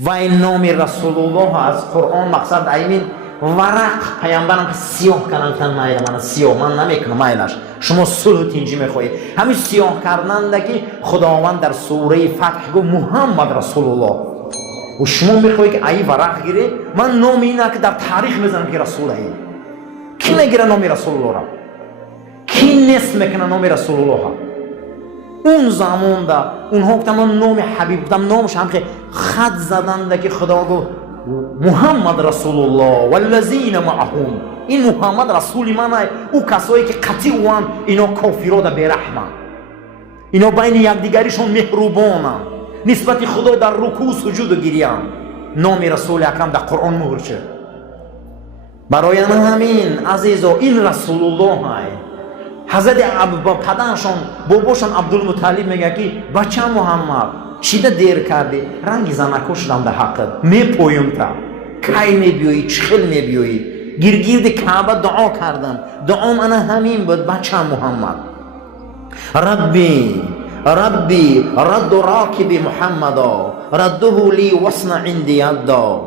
و این نام رسول الله از قرآن مقصد ایمین ورق پیامبرم که سیاه کردن گفتن مایل من سیاه من نمیکنم مایلش شما صلح تینجی میخواهید همین سیاه کردن که خداوند در سوره فتح گفت محمد رسول الله و شما میخواهید که ای ورق گیره من نام اینه که در تاریخ میزنم که رسول ای کی میگیره نام رسول الله را کی نصف میکنه نام رسول الله را اون زمان دا اونها گفتن نام حبیب گفتم نامش هم که خط زدن که خدا گفت محمد رسول الله والذین معهم این محمد رسول من او کسایی که قطعی وان اینا کافرها دا برحمه اینا بین یکدیگریشون مهربانن نسبت خدا در رکوع سجود و گریان نام رسول اکرم در قرآن مهر شد برای من همین عزیزا این رسول الله های حضرت پدرشان باباشان عبدالمطلب میگه که بچه محمد چیده دیر کردی رنگی زنکو شدم در حقت میپویم تا کی میبیوی چخل میبیوی گرگیرد کعبه دعا کردم دعام انا همین بود بچه محمد ربی رد راکب محمدا رده لی وصن عندی یدا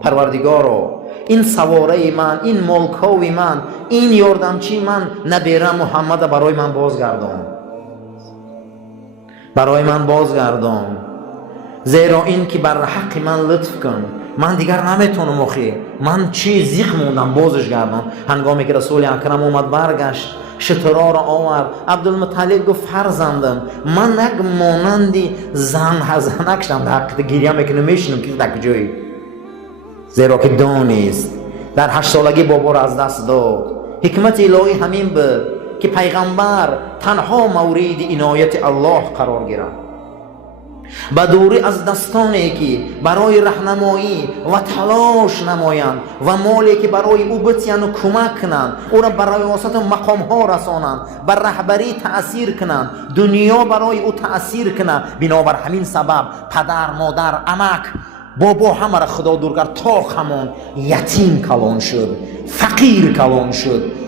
پروردگارو این سواره من این ملکاوی من این یاردمچی من نبیرم محمد برای من بازگردان زیرا این که بر حق من لطف کن من دیگر نمیتونم اخی من چی زیخ موندم بازش گردم هنگامی که رسول اکرم اومد برگشت شترا را آورد عبدالمطلب گفت فرزندم من یک مانندی زنک شدم در حقیقت گریه میکنم میشنم که در کجایی زیرا که دانست در 8 سالگی بابا را از دست داد حکمت الهی همین بود که پیغمبر تنها مورد عنایت الله قرار گیرد بدوری از دستانی که برای راهنمایی و تلاش نمایند و مالی که برای او بتیان و کمک کنند او را برای واسط مقام ها رسانند بر رهبری تأثیر کنند دنیا برای او تأثیر کنند بنابر همین سبب پدر مادر عمک بابا همه را خدا دور کرد تا همان یتیم کلان شد فقیر کلان شد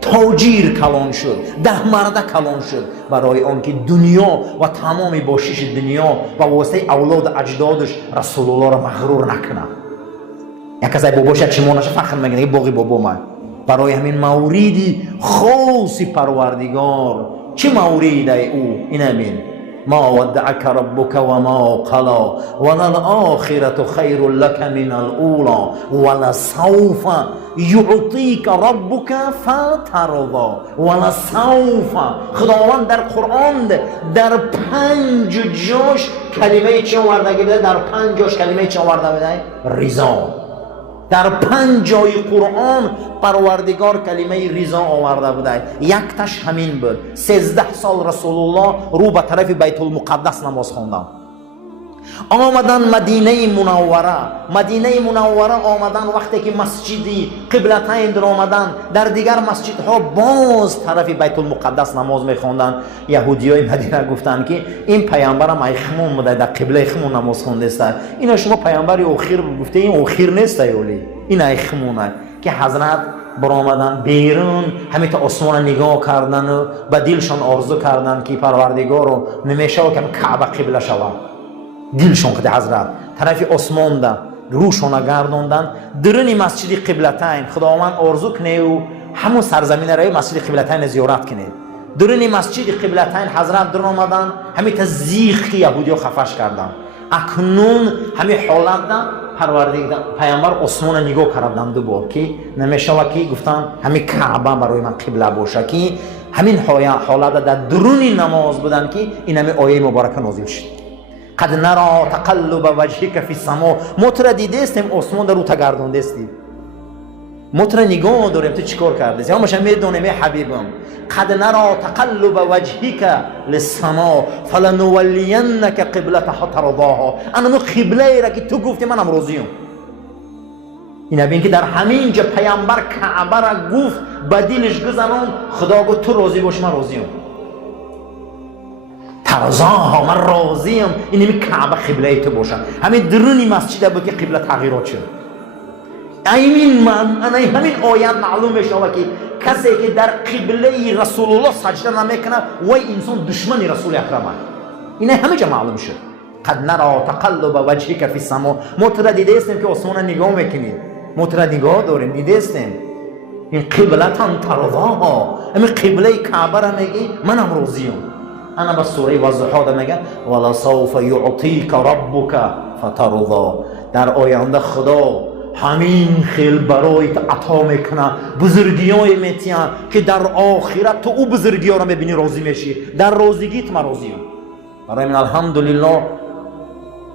تاجیر کلان شد 10 مرده کلان شد برای آنکه دنیا و تمام باشش دنیا و واسطه اولاد اجدادش رسول الله را مغرور نکنه یک از باباش چمونش فخر میکنه باقی بابا من برای همین موریدی خاصی پروردگار چه موریده او این همین ما ودعك ربك وما قلى وللآخرة خير لك من الأولى ولسوف يعطيك ربك فترضى ولسوف خداوند در قرآن در 5 جاش کلمه چه آورده بوده در 5 جاش کلمه چه آورده بوده رضا در 5 جای قرآن پروردگار کلمه رضا آورده بوده یک تاش همین بود 13 سال رسول الله رو به طرف بیت المقدس نماز خواندن آمدن مدینه منوره آمدن وقتی که مسجدی قبلتین در آمدن در دیگر مسجدها باز طرف بیت المقدس نماز میخواندن یهودیای مدینه گفتن که این پیامبرم ایخمون بوده در قبله خمون نماز خونده است اینا شما پیامبر اخیر گفته این اخیر نیست اولی این ایخمونه که حضرت برآمدن بیرون همین تا آسمان نگاه کردن و به دلشان آرزو کردن که پروردگار رو نمیشه که کعبه قبله شود دلشون که حضرت طرف آسمان ده روشون گردوندن درون مسجد قبلتین خداوند آرزو کنه و همون سرزمین رای مسجد قبلتین زیارت کنه درون مسجد قبلتین حضرت در آمدن همین تا زیخ یهودی‌ها خفش کردن اکنون همین حالت ده پروردگار پیامبر آسمان نگاه کردن دو بار که نمیشه که گفتن همین کعبه برای من قبله باشه که همین حالت در درون نماز بودن که این همین آیه مبارکه نازل شد قد نرى تقلب وجهك في السماء متر دیدستیم آسمان در رو تگردونده استی متر نگاه داریم تو چیکار کردی یا ماشم میدونم حبیبم قد نرى تقلب وجهك للسماء فلنولينك قبلة ترضاها انا قبله را که تو گفتی منم راضیم اینا ببین که در همین جا پیامبر کعبه را گفت با دلش گذرون خدا گفت تو راضی باش من راضیم ترضاها من راضیم این کعبه قبله تو باشه همین درونی مسجد بود که قبله تغییرات شد همین آیات معلوم میشه که کسی که در قبله رسول الله سجده نمیکنه و انسان دشمن رسول اکرم این همه جا معلوم شد قد نرى تقلب وجهك فی السما. ما تو را دیده استیم که آسمان نگاه میکنید، ما تو را نگاه داریم، دیده استیم. این قبلتان ترضاها، این قبله کعبه را میگی منم راضیم. انا با سوره والضحی میگه ولا سوف یعطیک ربک فترضا. در آینده خدا همین خیل برایت عطا میکنه، بزرگیای میتیان که در آخرت تو او بزرگی ها را میبینی راضی میشی. در راضیگیت من راضیم. برای من الحمدلله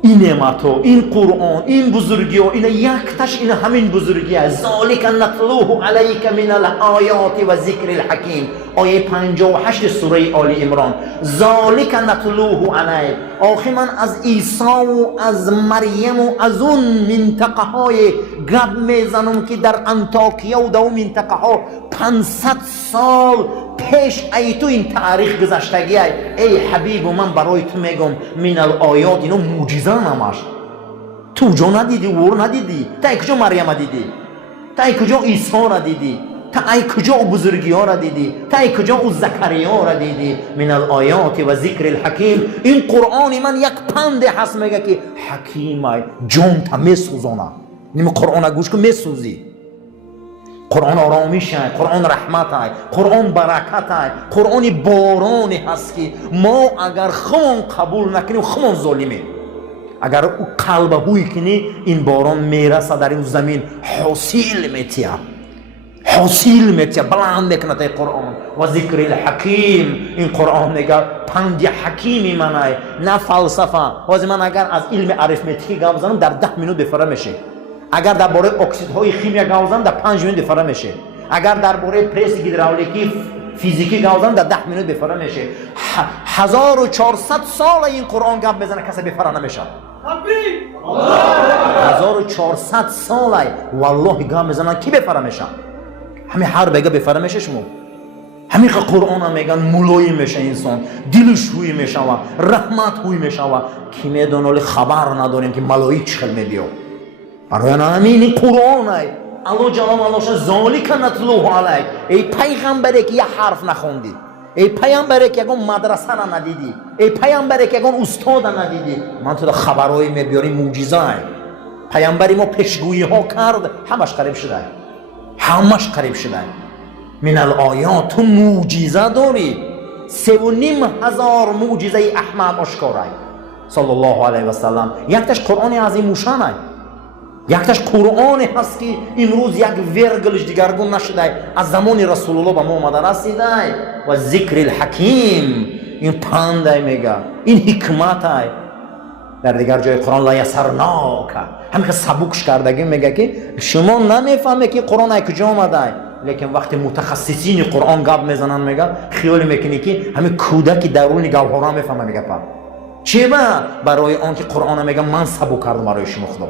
این نعمت ها، این قرآن، این بزرگی ها، این یکتش این همین بزرگی است. ذالک نتلوه علیک من الآیات و ذکر الحکیم. آیه 58 سوره آل عمران. ذالک نتلوه علیک. آخی من از عیسی و از مریم و از اون منطقه های گپ میزنم که در انطاکیه و دو منطقه ها 500 سال پیش ای تو این تاریخ گذشتگی ای حبیب و من برای تو میگم من الآیات اینو معجزه نماش. تو جا ندیدی ور ندیدی، تا ای کجا مریم دیدی، تا ای کجا عیسی را دیدی، تا ای کجا او بزرگی ها را دیدی، تا ای کجا او زکریا را دیدی. من الآیات و ذکر الحکیم. این قرآن من یک پند هست میگه که حکیم ای جان تا میسوزانه. این قرآن گوش کن میسوزی. قرآن آرامیش های، قرآن رحمت های، قرآن برکت های، قرآن بارانی هست که ما اگر خمون قبول نکنیم خمون ظالمیم. اگر او قلب هوی کنی این باران میرسه در این زمین حاصل میتیه، حاصل میتیه، بلند میکنه تا قرآن و ذکر الحکیم. این قرآن میگه پند حکیمی منه نه فلسفه. واسه من اگر از علم اریتمتیک گپ بزنم در 10 منوت بفره میشه. اگر درباره اکسیدهای شیمی گپ بزنم در 5 منوت بفره میشه. اگر درباره پرس هیدرولیکی فیزیکی گپ بزنم در 10 منوت بفره میشه. 1400 سال این قرآن گپ بزنه کسی بفره نمیشه. 1400 سال والله گپ بزنه کی بفره میشه؟ همین هر بگه بفره میشه شما. همین قرآن هم میگن مولایی میشه انسان، دلش هوی میشه و رحمت هوی میشه و کی میدونه خبر نداریم که ملایی چخل میبیو. برای همین قرآن ای الله جلال الله ذالک نتلوه علیک. ای پیغمبری که یه حرف نخوندی، ای پیامبری که یگان مدرسه را ندیدی، ای پیامبری که یگان استاد ندیدی، من تو خبرای میبیاری معجزه ای. پیامبری ما پیشگویی ها کرد، همش قریب شده، همش قریب شده. من الآیات تو معجزه داری، 3,500 معجزه احمد آشکاره صلی الله علیه و سلم. یکتش قرآن عظیم شانه، یکتش قرآن هست که امروز یک ورگلش دیگرگون نشده، از زمان رسول الله به ما آمده رسیده. و ذکر الحکیم این پنده میگه، این حکمت های. در دیگر جای قرآن لا یسرناک، همین که سبکش کردگی میگه که شما نمیفهمه که قرآن ای کجا آمده. لیکن وقتی متخصصین قرآن گپ میزنن میگه خیال میکنی که همین کودک درون گوهرا میفهمه. میگه چه برای آن که قرآن میگه من سبک کردم برای شما خدا،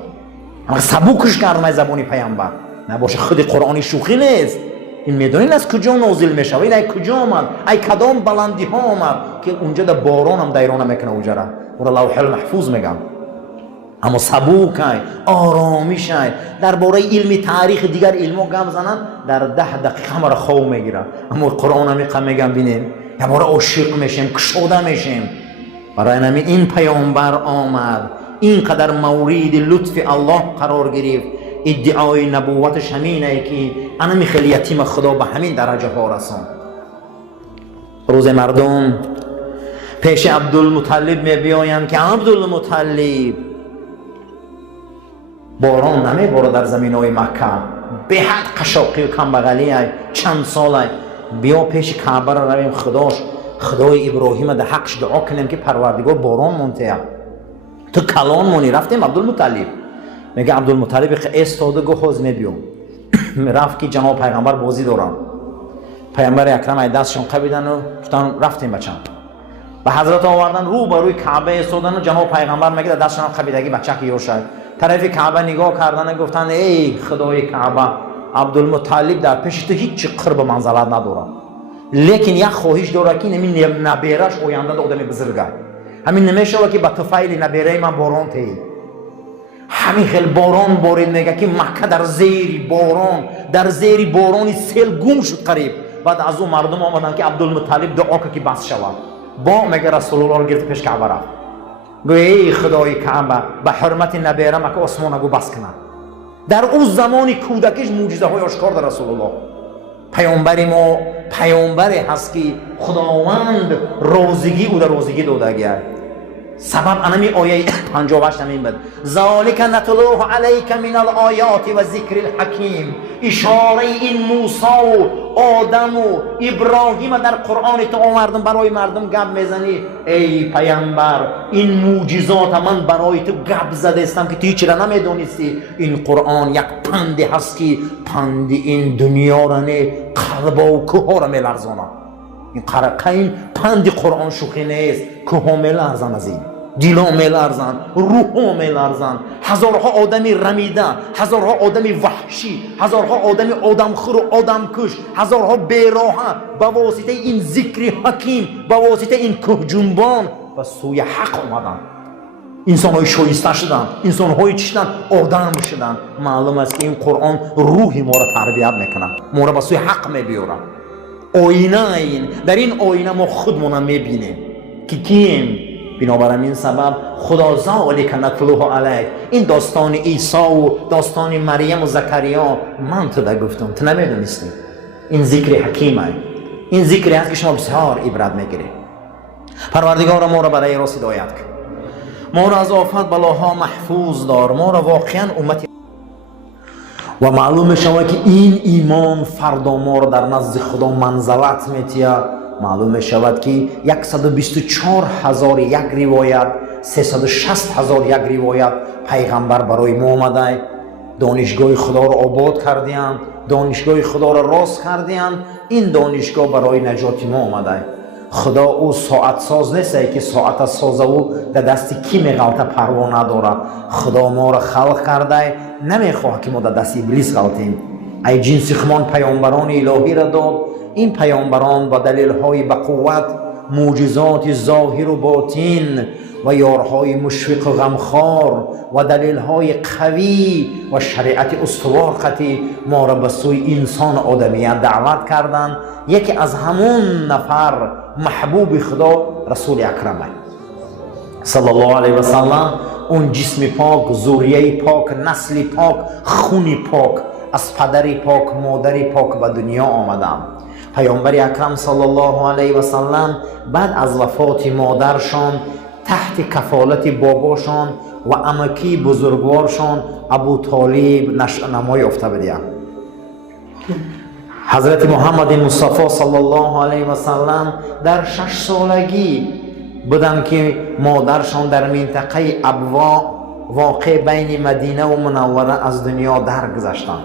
اما سبکش کردم از زبانی پیامبر نباشه. خود قرآنی شوخی نیست. این میدونین از کجا نازل میشه و این ای کجا آمد، ای کدام بلندی ها آمد که اونجا در باران هم دیرانه میکنه اوجا را و لوح المحفوظ میگم. اما سبوک های آرامیش های درباره علم تاریخ دیگر علمو گپ زنن در 10 دقیقه همه را خواب میگیرن. اما قرآن هم میگم بینیم یه بار عاشق میشیم، کشوده میشیم. برای همین این پیامبر آمد اینقدر مورد لطف الله قرار گرفت. ادعای نبوتش همینه که انا میخوام یتیم خدا به همین درجه ها رسون. روز مردم پیش عبدالمطلب میبیاین که عبدالمطلب باران نمیباره در زمین های مکه، به حد قشاقی و کمبغلی های چند سال های. بیا پیش کعبه را رویم خدای ابراهیم در حقش دعا کنیم که پروردگار باران مونته. تو کلان مونی. رفتیم عبدالمطلب میگه عبدالمطلب استاده گو خوز میبیام. رفت که جناب پیغمبر بازی دارن. پیغمبر اکرم ای دستشون قبیدن و گفتن رفتیم بچم به حضرت آوردن رو بروی کعبه استادن و جناب پیغمبر میگه دستشون قبیدگی بچه که یوشد طرف کعبه نگاه کردن و گفتن ای خدای کعبه عبدالمطلب در پیش تو هیچ قرب منزلت نداره، لیکن یک خواهش داره که نمی نبیرش آینده آدمی بزرگه. همین نمیشه که با طفیل نبیره من باران تی همین خیلی باران بارید. میگه که مکه در زیر بارانی سیل گم شد قریب. بعد از اون مردم آمدن که عبدالمطلب دعا که بس شود. با میگه رسول الله رو گرفت پیش کعبه رفت. گوی ای خدای کعبه به حرمت نبیرم که آسمان گو بس کنم. در اون زمانی کودکیش معجزه های آشکار در رسول الله. پیامبر ما پیامبری هست که خداوند روزگی او در روزگی دادگیه. سبب انمی آیه 58 همین بود. ذالک نتلوه علیک من الآیات و ذکر الحکیم. اشاره این موسی و آدم و ابراهیم در قرآن تو آوردم برای مردم گپ میزنی. ای پیامبر این معجزات من برای تو گپ زده استم که تو چرا نمیدونستی. این قرآن یک پندی هست که پند این دنیا را نه قلب و کوه را میلرزونه. این پند قرآن شوخی نیست. کوه میلرزن از این، دیلا میلرزن، روح میلرزن. هزارها آدمی رمیده، هزارها آدمی وحشی، هزارها آدمی آدمخور و آدمکش، هزارها بیراه به واسطه این ذکر حکیم، به واسطه این کوه جنبان و سوی حق آمدن. انسان های شایسته شدن، انسان های چشتن آدم شدن. معلوم است که این قرآن روحی ما را تربیت میکنه، ما را به سوی حق میبیوره. آینه این، در این آینه ما خودمون میبینیم که کیم. بنابر این سبب خدا ذالک نتلوه علیک. این داستان عیسی و داستان مریم و زکریا من تو در گفتم، تو نمیدونستی. این ذکر حکیمه، این ذکری هست که شما بسیار عبرت میگیرید. پروردگار ما را برای راست هدایت کن، ما را از آفت بلاها محفوظ دار، ما را واقعا امتی. و معلوم شما که این ایمان فردا ما را در نزد خدا منزلت میتیه. معلوم شود که 124,000 یک روایت، 360,000 یک روایت پیغمبر برای ما آمده. دانشگاه خدا را آباد کردیند، دانشگاه خدا را راست کردیند. این دانشگاه برای نجات ما آمده. خدا او ساعت ساز نیست که ساعت ساز او در دست کی میغلطه پروا نداره. خدا ما را خلق کرده، نمیخواه که ما در دست ابلیس غلطیم. ای جنس خمان پیامبران الهی را داد. این پیامبران با دلیل‌های به قوت، معجزات ظاهر و باطن و یارهای مشفق و غمخوار و دلیل‌های قوی و شریعت استوار خطی ما را به سوی انسان آدمیت دعوت کردند. یکی از همون نفر محبوب خدا رسول اکرم صلی الله علیه و سلم. اون جسم پاک، ذریه پاک، نسل پاک، خون پاک، از پدر پاک، مادر پاک به دنیا آمدند. پیامبر اکرم صلی الله علیه و سلم بعد از وفات مادرشان تحت کفالت باباشان و عمکی بزرگوارشان ابو طالب نمای افته بدید. حضرت محمد مصطفی صلی الله علیه و سلم در 6 سالگی بودن که مادرشان در منطقه ابوا واقع بین مدینه و منوره از دنیا درگذشتند.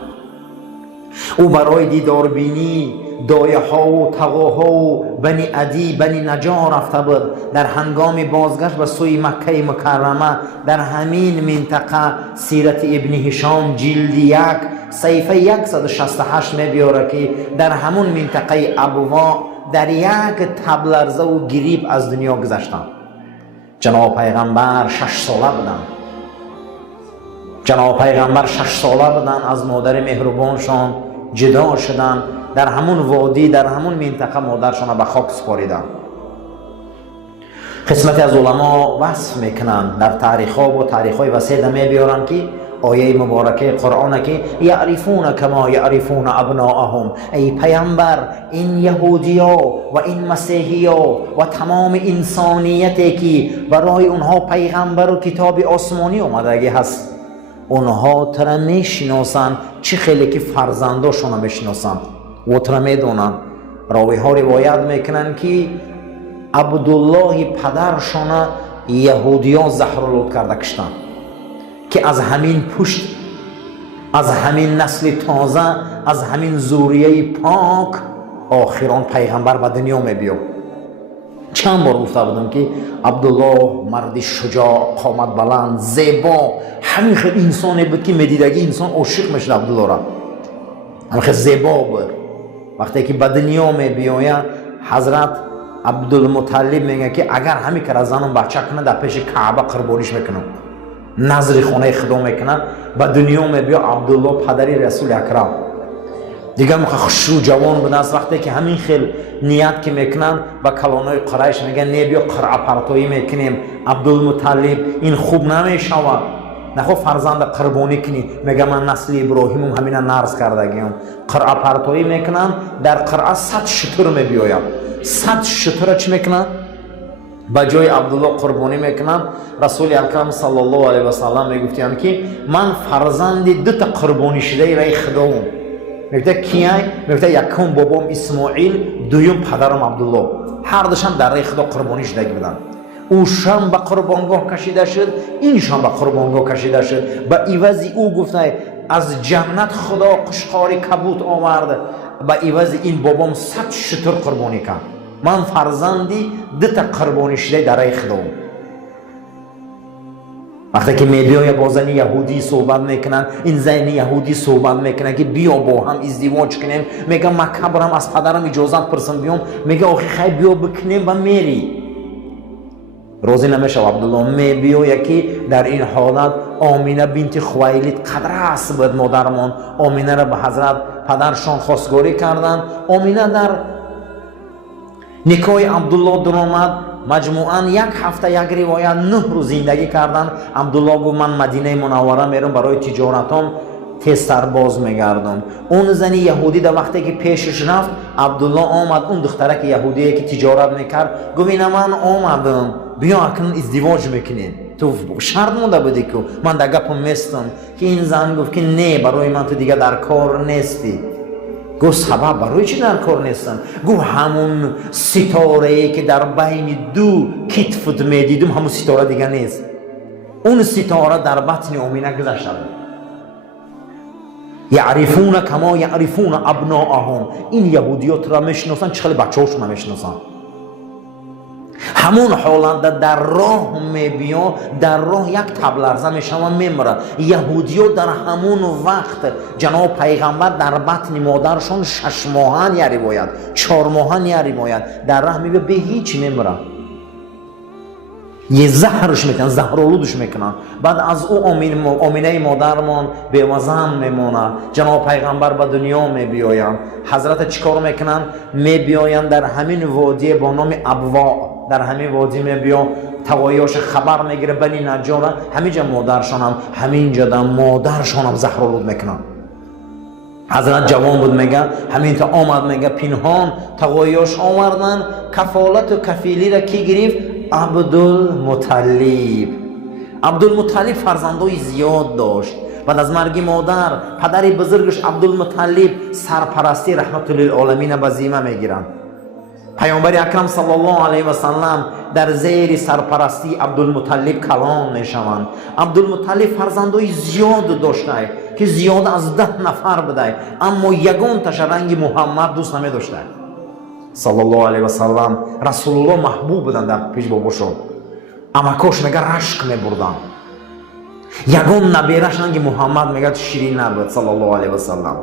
او برای دیداربینی دایه ها و تقاها و بنی عدی بنی نجار رفته بود. در هنگام بازگشت به سوی مکه مکرمه در همین منطقه سیرت ابن هشام جلد 1 صفحه 168 میبیاره که در همون منطقه ابوا در یک تبلرزه و گریب از دنیا گذشتند. جناب پیغمبر 6 ساله بودن. جناب پیغمبر 6 ساله بودن، از مادر مهربانشان جدا شدن. در همون وادی، در همون منطقه مادرشان به خاک سپاریدن. قسمتی از علما وصف میکنن در تاریخ‌ها و تاریخ‌های وسیع میبیارن که آیه مبارکه قرآن که یعرفون کما یعرفون ابناءهم. ای پیامبر این یهودیا و این مسیحیا و تمام انسانیتی که برای اونها پیغمبر و کتاب آسمانی اومدگی هست، اونها ترا میشناسن، چه خیلی که فرزنداشون میشناسن و ترا میدونن. راوی ها روایت میکنن که عبدالله پدرشون یهودیان زهرالود کرده کشتن که از همین پشت، از همین نسل تازه، از همین ذریه پاک آخران پیغمبر به دنیا میبیاد. چند بار گفته بودم که عبدالله مرد شجاع، قامت بلند، زیبا، همین خیلی انسانی بود که میدیدگی انسان عاشق میشد عبدالله را. همین خیلی زیبا بود. وقتی که به دنیا میبیاید حضرت عبدالمطلب میگه که اگر همین که زنم بچه کنه در پیش کعبه قربانیش میکنم، نظر خونه خدا میکنه. به دنیا میبیا عبدالله پدری رسول اکرم. دیگه میخواه خشو جوان به دست وقتی که همین خیل نیت که میکنن با کلانای قریش میگن نه بیا قرعه پرتایی میکنیم عبدالمطلب این خوب نمیشود نخو فرزند قربانی کنی میگه من نسل ابراهیمم همین نرز کردگیم قرعه پرتایی میکنن در قرعه 100 شتر میبیاید 100 شتر چی میکنن با جای عبدالله قربانی میکنن رسول اکرم صلی الله علیه و سلم میگفتن که من فرزند 2 تا قربانی شده رای خداوم میگه کیای میگه یکم بابام اسماعیل دوم پدرم عبدالله هر دوشم در رای خدا قربانی شده بودن او شام به قربانگاه کشیده شد این شام به قربانگاه کشیده شد به عوض او گفته از جنت خدا قشقاری کبوت آورد به عوض این بابام 100 شتر قربانی کرد من فرزندی 2 تا قربانی شده در رای خدا وقتی که میبیای با زن یهودی صحبت میکنن این زن یهودی صحبت میکنن که بیا با هم ازدواج کنیم میگه مکه برم از پدرم اجازت پرسم بیام میگه آخی خیلی بیا بکنیم و میری روزی نمیشه عبدالله میبیای که در این حالت آمینه بنت خویلد قدر است بود مادرمان آمینه را به حضرت پدرشان خواستگاری کردن آمینه در نکاح عبدالله در آمد مجموعاً 1 هفته 1 روایت 9 روز زندگی کردن عبدالله گفت من مدینه منوره میرم برای تجارتام تیز سرباز میگردم اون زنی یهودی در وقتی که پیشش رفت عبدالله آمد اون دختره که یهودیه که تجارت میکرد گفت اینا من آمدم بیا اکنون ازدواج میکنین تو شرط مونده بودی که من در گپم میستم که این زن گفت که نه برای من تو دیگه در کار نیستی گفت سبب برای چی در کار نیستم گفت همون ستاره ای که در بین 2 کتفت میدیدم همون ستاره دیگه نیست اون ستاره در بطن آمینه گذشته یعرفون کما یعرفون ابناءهم این یهودیات را میشناسن چه خیلی بچه‌هاشون میشناسن همون حالت در راه میبیا در راه یک تبلرزه میشم و میمره یهودیو در همون وقت جناب پیغمبر در بطن مادرشون 6 ماهن یاری باید 4 ماهن یاری باید در راه میبیا به هیچ میمره یه زهرش میکنن زهرالودش میکنن بعد از او آمینه مادرمان به وزن میمونه جناب پیغمبر به دنیا میبیاین حضرت چیکار میکنن میبیاین در همین وادی با نام ابوا در همین وادی میبیا توایاش خبر میگیره بنی نجار همینجا مادرشان هم همینجا در مادرشان هم زهرالود میکنن حضرت جوان بود میگه همین تا آمد میگه پنهان توایاش آوردن کفالت و کفیلی را کی گرفت عبدالمطلب عبدالمطلب فرزندای زیاد داشت بعد از مرگ مادر پدر بزرگش عبدالمطلب سرپرستی رحمت للعالمین به ذمه میگیرن پیامبر اکرم صلی الله علیه و سلم در زیر سرپرستی عبدالمطلب کلان میشوند عبدالمطلب فرزندای زیاد داشته که زیاد از 10 نفر بوده اما یگان تش رنگ محمد دوست نمی داشته صلی الله علیه و سلم رسول الله محبوب بودن در پیش باباشون امکاش میگه رشک میبردن یگان نبیرش رنگ محمد میگه شیرین نبود صلی الله علیه و سلم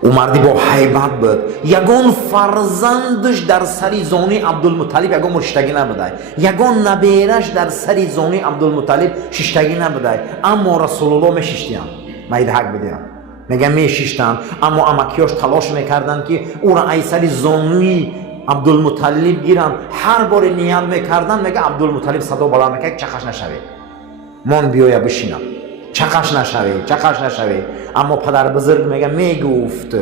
او مردی با حیبت بود یگان فرزندش در سری زانی عبدالمطلب یگان مرشتگی نبوده یگان نبیرش در سری زانی عبدالمطلب ششتگی نبوده اما رسول الله میششتیم مید حق بدیم میگن میششتن اما امکیاش تلاش میکردن که او را ای سری زانی عبدالمطلب گیرن هر بار نیت میکردن میگه عبدالمطلب صدا بالا میگه چخش نشوی من بیایا بشینم چقش نشوی اما پدر بزرگ میگه میگفت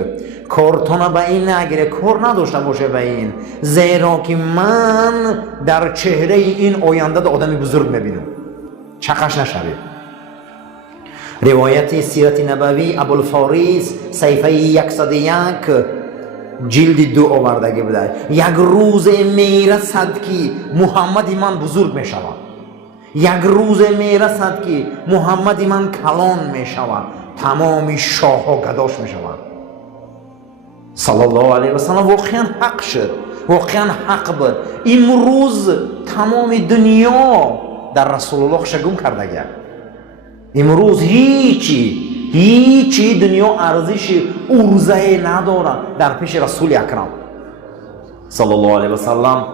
کارتون به این نگیره کار نداشته باشه به این زیرا که من در چهره این آینده در آدم بزرگ میبینم چقش نشوی روایت سیرت نبوی ابوالفاریس صفحه 101 جلد 2 آوردگی بوده یک روز میرسد که محمد من بزرگ میشود یک روز میرسد که محمد من کلان میشود تمام شاه و گداش میشود صلی الله علیه و سلم واقعا حق شد واقعا حق بود امروز تمام دنیا در رسول الله شگون کرده امروز هیچی دنیا ارزش ارزه نداره در پیش رسول اکرم صلی الله علیه و سلم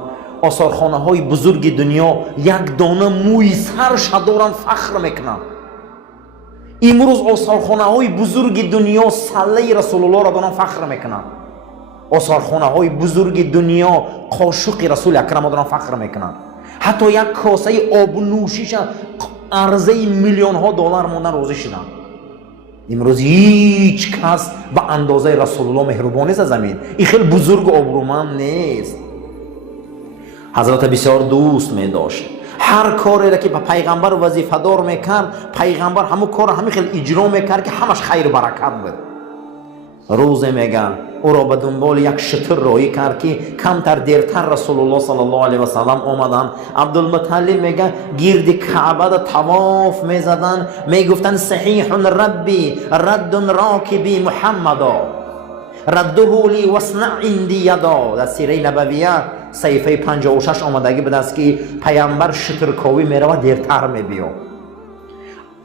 آثارخانه های بزرگ دنیا یک دانه موی سرش دارن فخر میکنن امروز آثارخانه های بزرگ دنیا صله رسول الله را دارن فخر میکنن. آثارخانه های بزرگ دنیا قاشق رسول اکرم را دارن فخر میکنن. حتی یک کاسه آب نوشیش عرضه میلیون ها دلار موندن روزی شدن. امروز هیچ کس به اندازه رسول الله مهربان نیست. زمین این خیلی بزرگ و آبرومند نیست. حضرت بسیار دوست می داشت. هر کاری را که به پیغمبر وظیفه دار میکرد، پیغمبر همون کار همین خیلی اجرا میکرد که همش خیر و برکت بود. روزی میگن او را به دنبال یک شتر راهی کرد که کمتر دیرتر رسول الله صلی الله علیه و سلم آمدن. عبدالمطلب میگه گرد کعبه را طواف میزدن، میگفتن صحیح ربی رد راکبی محمدا رده لی وصنع عندی یدا. در سیره نبویه صحیفه 56 آمدگی بود است که پیامبر شترکاوی میره و دیرتر میبیاد.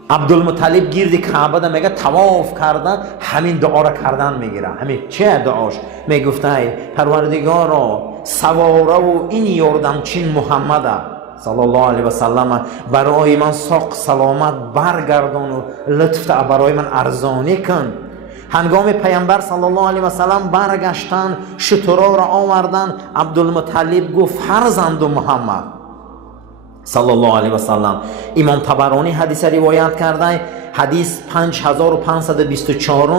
عبدالمطلب گرد کعبه دا میگه طواف کردن، همین دعا را کردن میگیره. همین چه دعاش؟ میگفته پروردگارا سواره و این یاردمچین محمد صلی الله علیه و سلم برای من ساق سلامت برگردان و لطف برای من ارزانی کن. هنگام پیامبر صلی الله علیه و سلم برگشتن، شترا را آوردن. عبدالمطلب گفت فرزند محمد صلی الله علیه و سلم. امام طبرانی حدیث روایت کرده، حدیث 5524.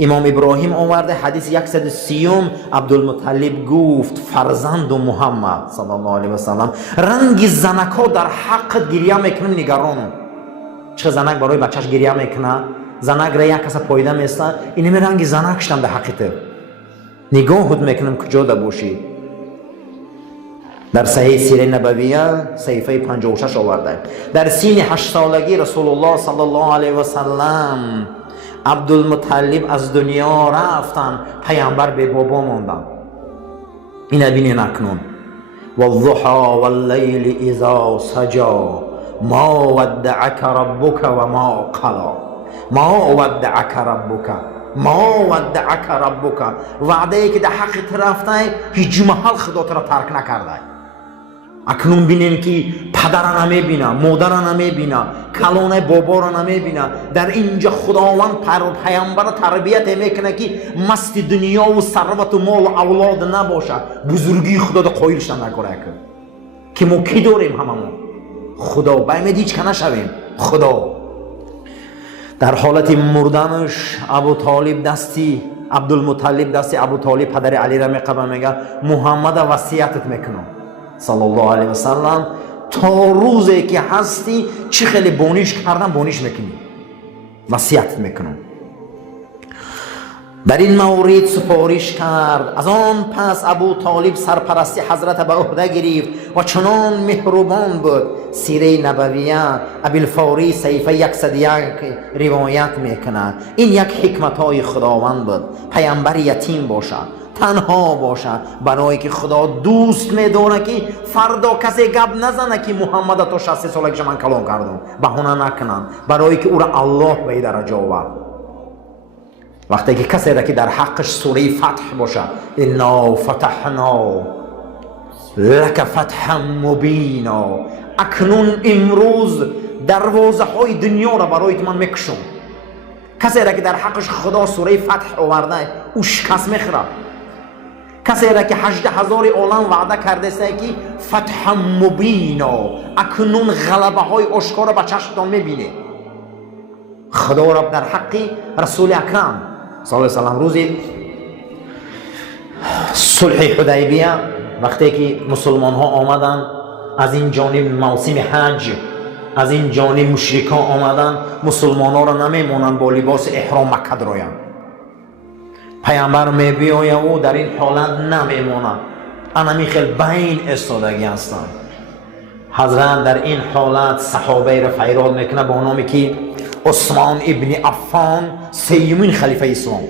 امام ابراهیم آورده حدیث 130. عبدالمطلب گفت فرزند محمد صلی الله علیه و سلم. رنگ زنکا در حق گریه میکنن، نگرانم. چه زنک برای بچهش گریه میکنه؟ زنک را یک کس پایده میسته، اینم رنگ زنک شدم در حقیقت. نگاهت میکنم کجا ده باشی. در صحیح سیره نبویه صحیفه 56 آورده. در سین 8 سالگی رسول الله صلی الله علیه و سلم عبدالمطلب از دنیا رفتن، پیامبر به بابا ماندن. این بینین اکنون والضحى واللیل اذا سجى ما ودعك ربك و ما قلى. ما ودعك ربك ما ودعك ربك. وعده ای که در حقیقت رفته هیچ محل خدا را ترک نکرده. اکنون بینیم که پدر را نمیبینه، مادر را نمیبینه، کلان بابا را نمیبینه. در اینجا خداوند پیامبر را تربیت میکنه که مست دنیا و ثروت و مال و اولاد نباشه. بزرگی خدا را قایلش نکنه که ما کی داریم؟ هممون خدا. باید هیچ که نشویم. خدا در حالت مردنش ابو طالب دستی عبدالمطلب دستی ابو طالب پدر علی را میقبه، میگه محمد وصیتت میکنم صلی الله علیه و سلم، تا روزی که هستی چی خیلی بونیش کردم بونیش میکنی، وصیت میکنم. در این مورد سفارش کرد. از آن پس ابو طالب سرپرستی حضرت به عهده گرفت و چنان مهربان بود. سیره نبویه ابوالفاری صحیفه 101 روایت میکنه. این یک حکمت های خداوند بود. پیامبر یتیم باشد، تنها باشد، برای که خدا دوست میدونه که فردا کسی گپ نزنه که محمد تو 60 سالگی من کلام کردم، بهانه نکنن، برای که او را الله به این درجه آورد. وقتی که کسی را که در حقش سوره فتح باشه، انا فتحنا لک فتحا مبینا، اکنون امروز دروازه های دنیا را برایت من میکشم. کسی را که در حقش خدا سوره فتح آورده او شکست میخوره. کسی را که 18,000 عالم وعده کرده است که فتح مبینا، اکنون غلبه های آشکار به چشمتان میبینه. خدا رب در حق رسول اکرم صلی الله علیه و سلم روزی صلح حدیبیه، وقتی که مسلمان ها آمدن از این جانب موسم حج، از این جانب مشرکان آمدن، مسلمان ها را نمیمونن با لباس احرام مکه دراین. پیامبر میبیایه او در این حالت نمیمونه. انمی خیلی بین استادگی هستن. حضرت در این حالت صحابه را فیراد میکنه با نامی که عثمان ابن عفان سیمین خلیفه اسلام.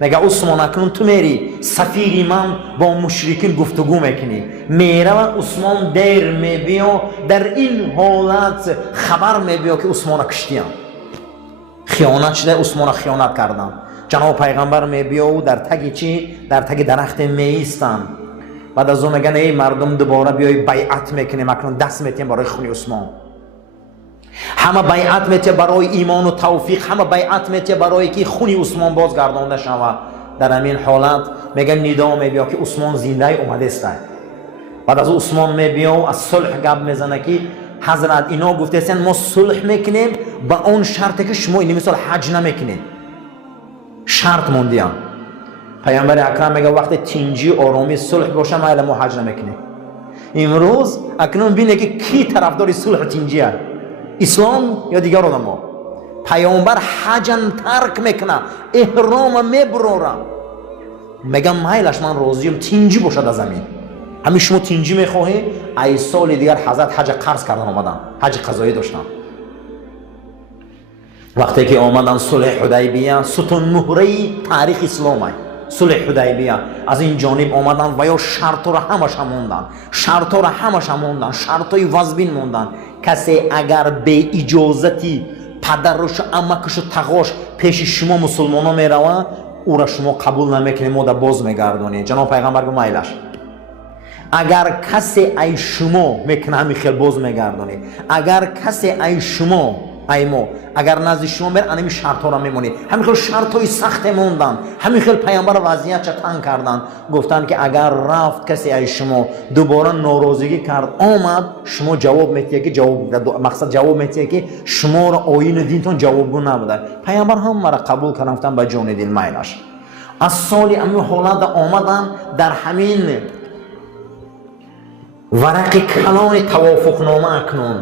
میگه عثمان اکنون تو میری سفیری من با مشرکین گفتگو میکنی. میره و عثمان دیر میبیا، در این حالت خبر میبیا که عثمان کشتیان، خیانت شده، عثمان خیانت کردن. جناب پیغمبر میبیا و در تگ چی؟ در تگ درخت میایستن. بعد از اون میگن ای مردم دوباره بیای بیعت میکنیم، اکنون دست میتیم برای خون عثمان. همه بیعت میته برای ایمان و توفیق، همه بیعت میته برای که خونی عثمان بازگردانده شود. در همین حالت میگن ندا میبیا که عثمان زنده اومده است. بعد از عثمان میبیا و از صلح گپ میزنه که حضرت اینا گفتن ما صلح میکنیم با اون شرطی که شما این مثال حج نمیکنید. شرط موندیم. پیامبر اکرم میگه وقتی تنجی آرامی صلح باشه ما الان حج نمیکنیم. امروز اکنون بینه که کی طرفدار صلح تنجیه؟ اسلام یا دیگر آدم‌ها؟ پیامبر حجن ترک میکنه، احرام میبره، میگم مایلش من راضیم تنجی باشد از زمین. همین شما تنجی میخواهی؟ ای سال دیگر حضرت حج قرض کردن آمدن، حج قضایی داشتن. وقتی که آمدن صلح حدیبیه، ستون مهره تاریخ اسلامه. صلح حدیبیه از این جانب آمدن و یا شرط را همش موندن، شرطای وزبین موندن. کسی اگر به اجازتی پدرش و عمکش و تقاش پیش شما مسلمانان میروه، او را شما قبول نمیکنید، ما باز میگردونید. جناب پیغمبر گفت مایلش اگر کسی ای شما میکنه همین خیل باز میگردونید. اگر کسی ای شما ای ما اگر نزد شما بر انمی شرط ها را میمونید. همین خیل شرط های سخت موندن، همین خیل پیامبر وضعیت چه تنگ کردن. گفتن که اگر رفت کسی ای شما دوباره ناراضگی کرد آمد، شما جواب میتید که جواب میتید که شما را آیین دینتون جوابگو نبوده. پیامبر هم مرا قبول کردن به جان دل مایلش. از سال امی حالت آمدن در همین ورق کلان توافقنامه اکنون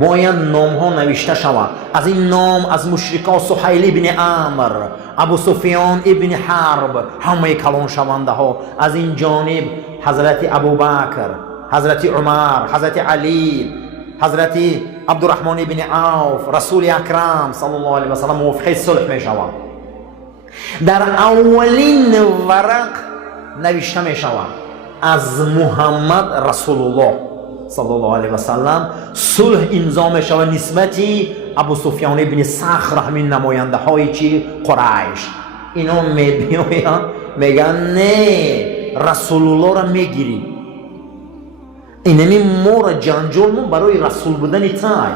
باید نام ها نوشته شود. از این نام از مشرکان سهیل ابن عمر، ابو سفیان ابن حرب همه کلان شونده ها. از این جانب حضرت ابوبکر، حضرت عمر، حضرت علی، حضرت عبدالرحمن ابن عوف، رسول اکرم صلی الله علیه و سلم موافقه صلح می شود. در اولین ورق نوشته می شود از محمد رسول الله صلی الله علیه و سلم صلح امضا می شود نسبتی ابو سفیان ابن صخر، همین نماینده های چی قریش. اینا میبیاین میگن نه رسول الله را میگیری، اینمی ما را جنجال برای رسول بودن تای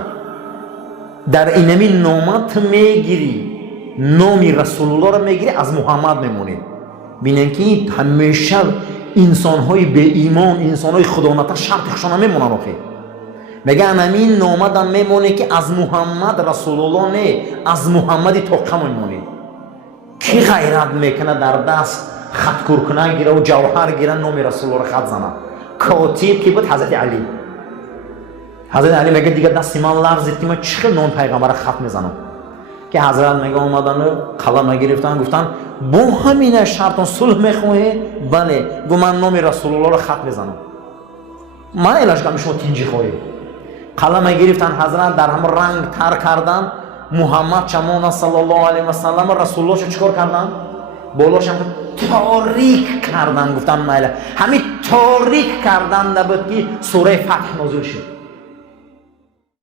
در اینمی نامت میگیری، نامی رسول الله را میگیری، از محمد میمونید. بینن که همیشه انسان های به ایمان، انسان های خدا نتا شرطشون هم میمونن. آخه میگن همین نامد هم میمونه که از محمد رسول الله نه، از محمد توقع میمونه. کی غیرت میکنه در دست خط کورکنه گیره و جوهر گیره نام رسول الله را خط زنه؟ کاتب کی بود؟ حضرت علی. حضرت علی میگه دیگه دست من لرزید که من چخیل نام پیغمبر خط میزنم. که حضرت میگه اومدن و قلم گرفتن گفتن با همین شرط صلح میخواه؟ بله. گو من نام رسول الله را خط میزنم. من الهش کمی شما تنجی خواهی. قلم گرفتن حضرت در هم رنگ تر کردن. محمد چمون صلی الله علیه و سلم رسول الله شو چکار کردن؟ بالاش هم تاریک کردن. گفتن مایله همین تاریک کردن نبود که سوره فتح نازل شد.